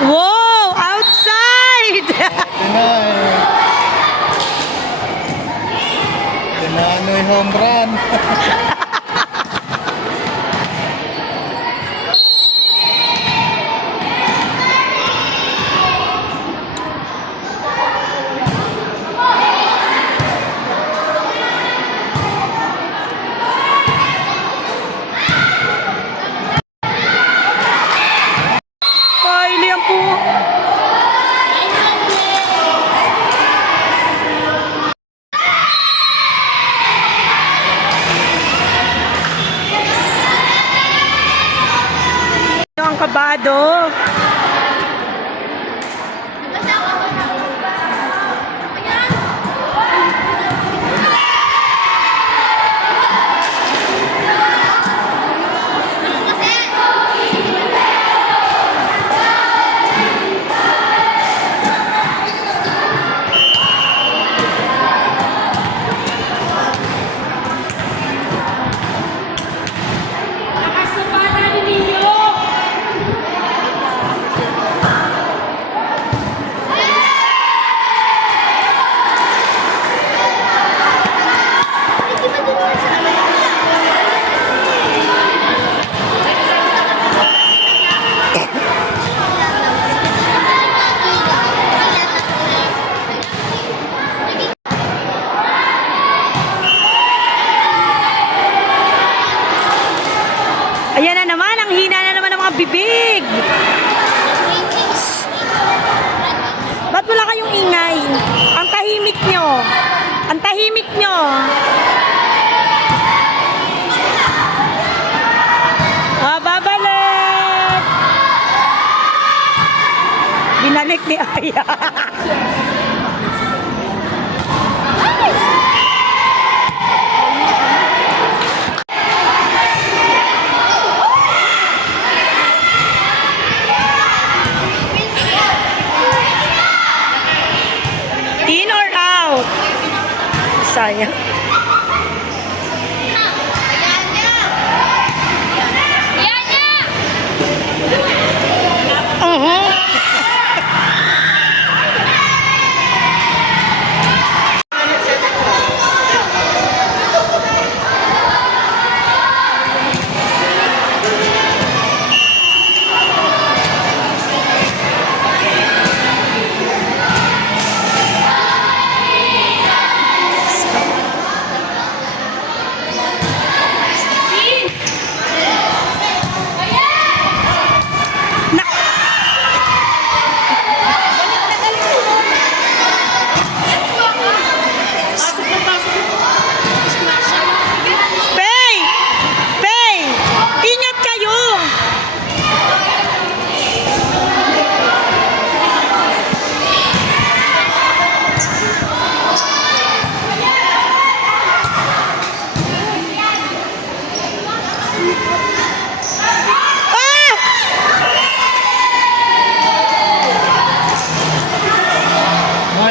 Wow! Outside! Pinano'y home run. Kylie, yan po. Ang kabado. Ayan na naman, ang hina na naman ng mga bibig. Ba't wala kayong ingay? Ang tahimik nyo. Ang tahimik nyo. Babalik. Binalik ni Aya. In or out? Sayang.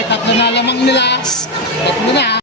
Tatlo na lamang nila. Tatlo na.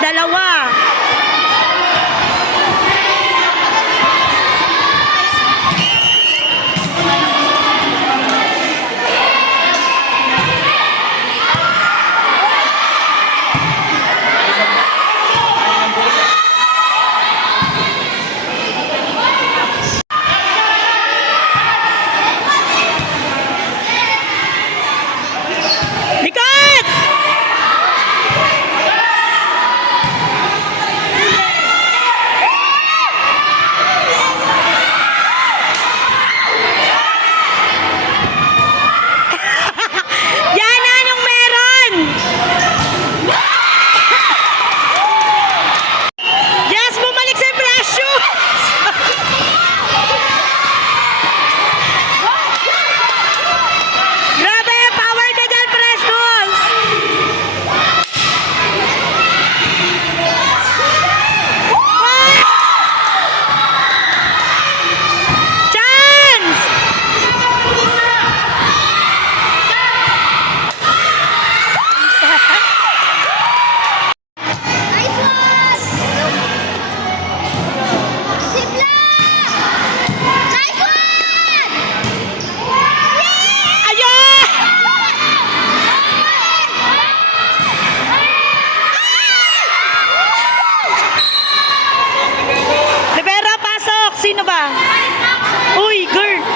Dalawa.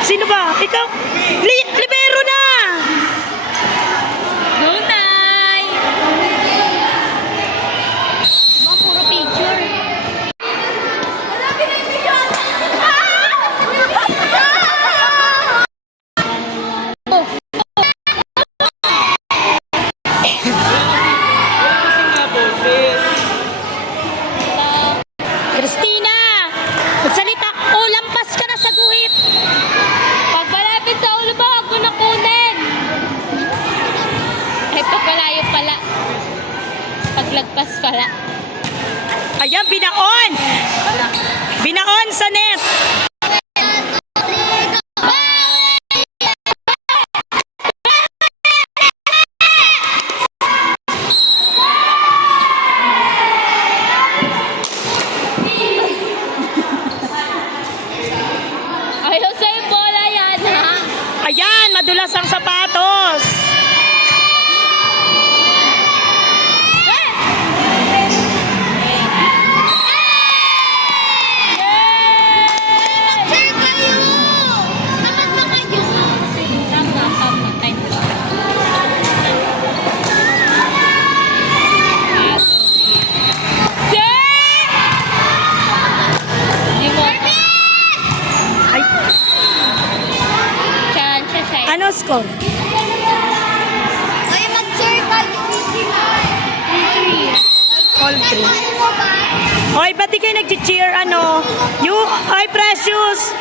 Sino ba? Ikaw? Libero na! Go, Nay! Mga puro picture. Christina! Magsalita! O, lampas ka na sa guhit! Pag malapit sa ulo ba, huwag mo na kunin. Ay, papalayo pala. Paglagpas pala. Ayan, binaon! Binaon sa net! Ayaw sa'yo bola yan, ha? Ayan, madulas ang sapatos! Ay, ano score? All three. Hoy, ba't di kayo nag-cheer? Ano? Ay, Precious!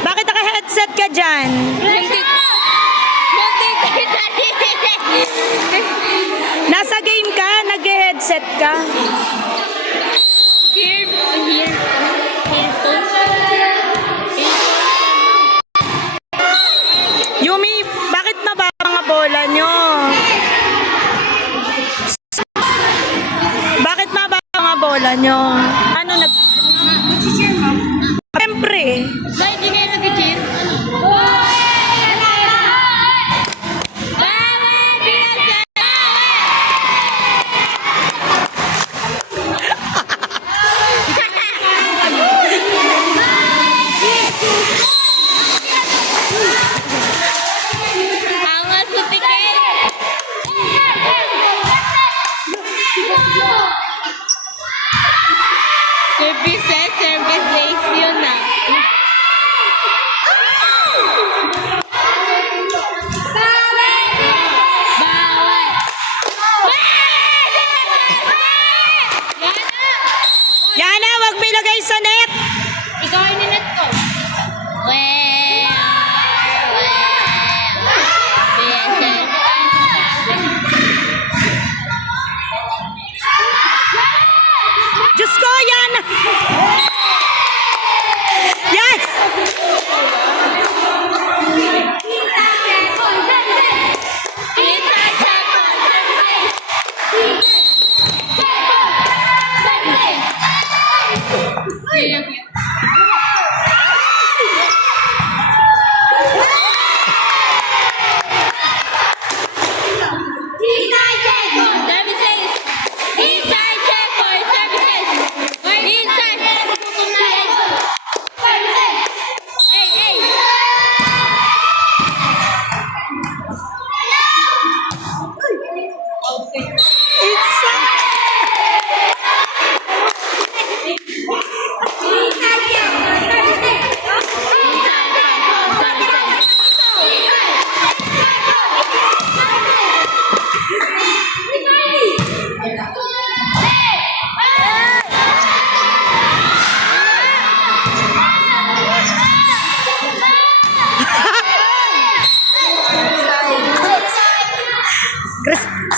Bakit naka-headset ka dyan? Nasa game ka? Nag-headset ka? Yumi, bakit nababa mga bola nyo? Bakit mababa mga bola nyo? Ano nag... Siyempre. Angas sa tiket! Service days yun na. Bawal! Yana, wag mo ilagay sa net! Ikaw ay ninet ko. Diyos ko, Yana! Yan!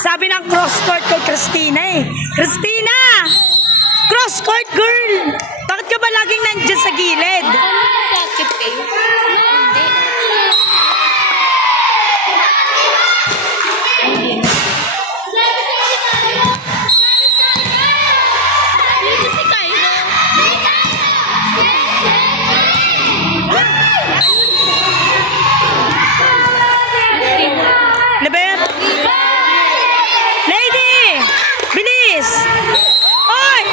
Sabi ng cross-court kay Christina eh. Christina! Cross-court girl! Bakit ka ba laging nandiyan sa gilid? Lebet! Lady! Bilis! Oy!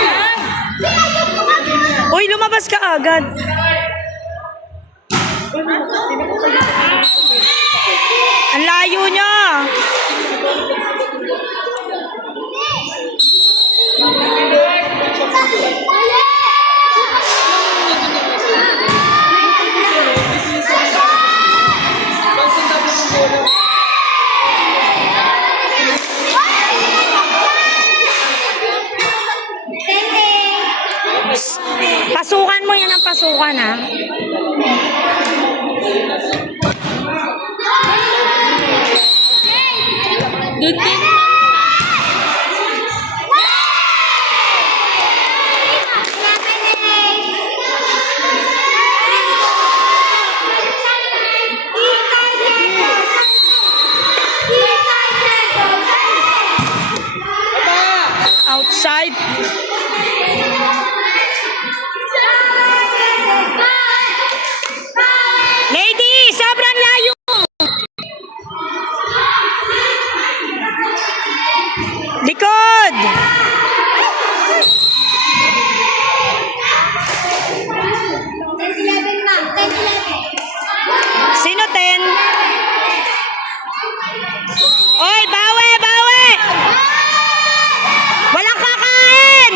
Uy, lumabas ka agad. Ang layo niya. Pasukan mo yan ang pasukan, ha? Good din. Outside. Lady, sobrang layo. Likod. Sino 10? Oy, bawi, bawi. Walang kakain.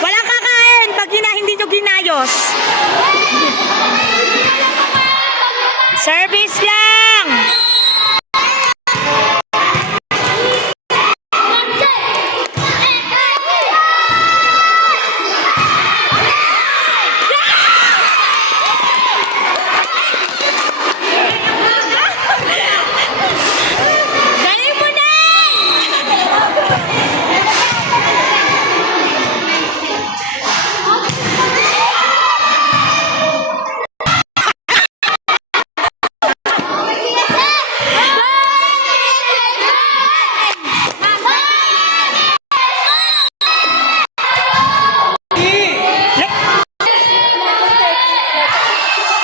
Walang kakain pag hindi nyo ginayos. Service lang. Dali mo na!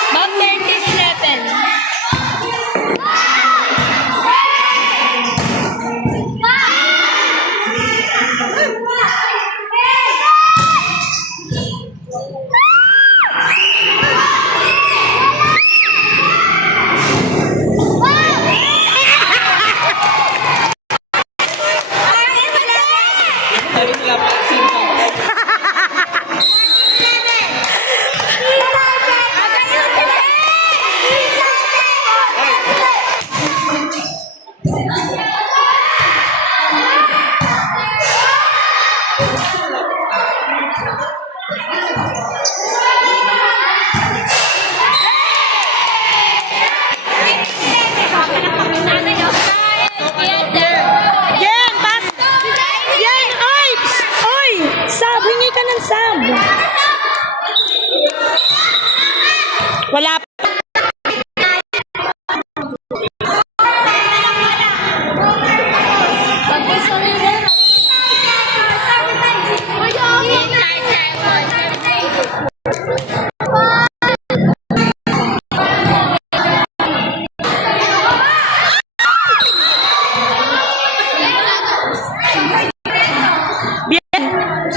Ma'am, 13-11. Yan, pas. Yan, oy. Oy, sab, hingi ka ng sab. Wala pa.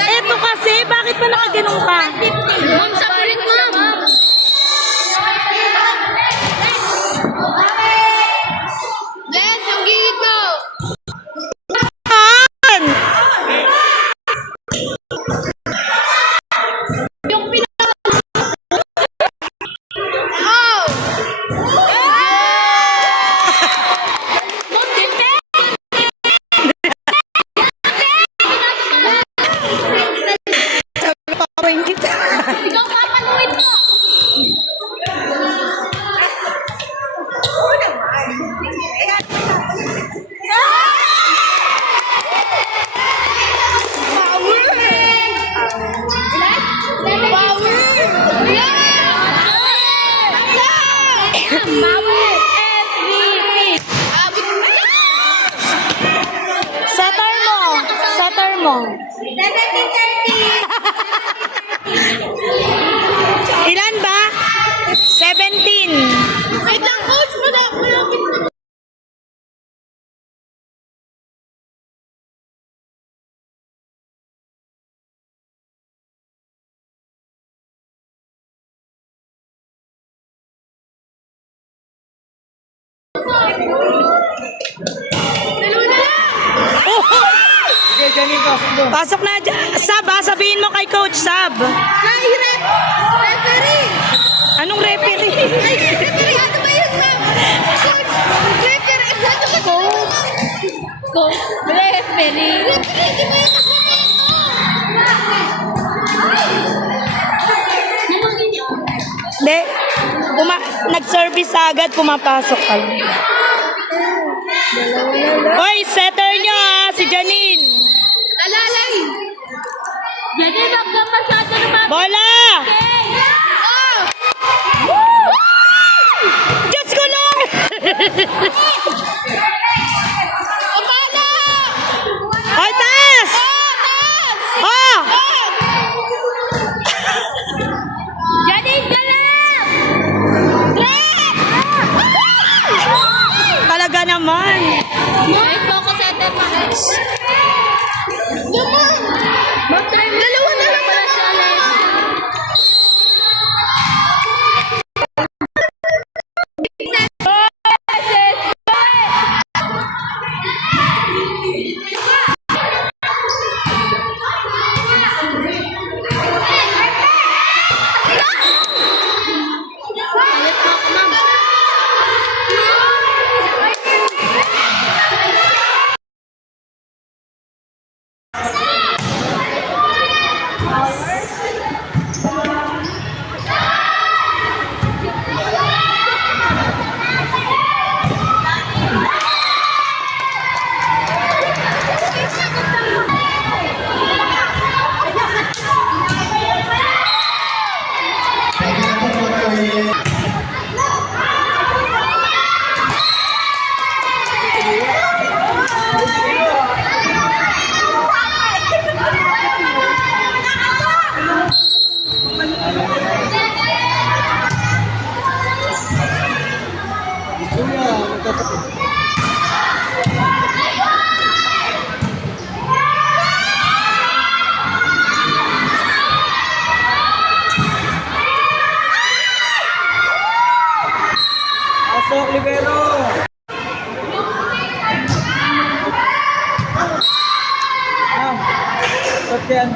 Eto kasi, bakit pa nakaganong ka? Ma'am, sa ulit, ma'am. Bless, yung gigit mo. Yan! Oh! Ma'am, defend! Papain kita. Ikaw papanuin mo! Setter mo. Setter mo. Ilan ba? 17. Wait lang, coach! Malapit Okay, Janine, pasok doon. Pasok na dyan. Sab, ha? Sabihin mo kay Coach Sab. Referee! Anong referee? Referee, ano ba yun, ma'am? Referee, ano ba Referee, di ba yung kasama ito? Hindi. Nag-service agad, pumapasok ka lang. Hoy, setter nyo ha, si Janine. Talalay! Jadi, wag ka masyado naman. Bola! Diyos ko lang! Opala! Hoy, taas! Oh! Janine, ka lang! Talaga naman. Wait mo ko sa tepa. Naman! Dalawa na lang pala siya. Pasok, libero. Stop yan.